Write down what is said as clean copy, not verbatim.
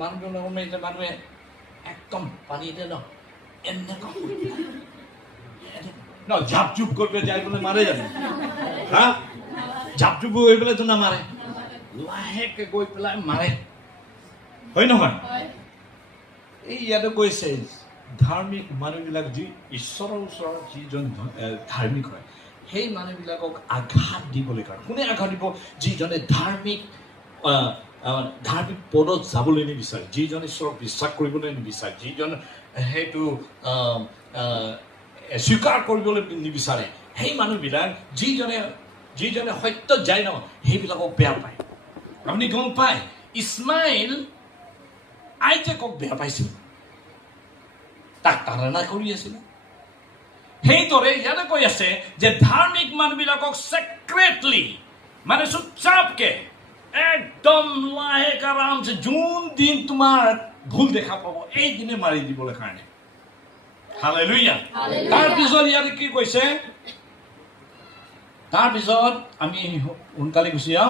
মানুহে একদম পানীতে ঝাপঝুপ কৰবে যাই বলে মাৰে যাবে হ্যাঁ ঝাপঝুপ হৈ পেলাই তো নামাৰে লাহেকে গৈ পেলাই মাৰে হয় নহয় এই ইয়াতে কৈছে ধাৰ্মিক মানুহবিলাক যি ঈশ্বৰৰ ওচৰত যিজন ধাৰ্মিক হয় সেই মানুহবিলাকক আঘাত দিবলৈ কাৰণে কোনে আঘাত দিব যিজনে ধাৰ্মিক পদত যাবলৈ নিবিচাৰে যিজনে ঈশ্বৰক বিশ্বাস কৰিবলৈ নিবিচাৰে যিজন সেইটো স্বীকাৰ কৰিবলৈ নিবিচাৰে সেই মানুহবিলাক যিজনে সত্যত যায় ন সেইবিলাকক বেয়া পায় আপুনি গম পায় ইছমাইল আইজাকক বেয়া পাইছিল তাক তাৰণা কৰি আছিল সেইদৰে ইয়াতে কৈ আছে যে ধাৰ্মিক মানুহবিলাকক ছেক্ৰেটলি মানে চুপচাপকে একদম লাহেক আৰামছে যোন দিন তোমাৰ ভুল দেখা পাব এই দিনে মাৰি দিবলৈ কাৰণে হালেলুয়া তাৰপিছত ইয়াতে কি কৈছে তাৰপিছত আমি সোনকালে গুচি যাওঁ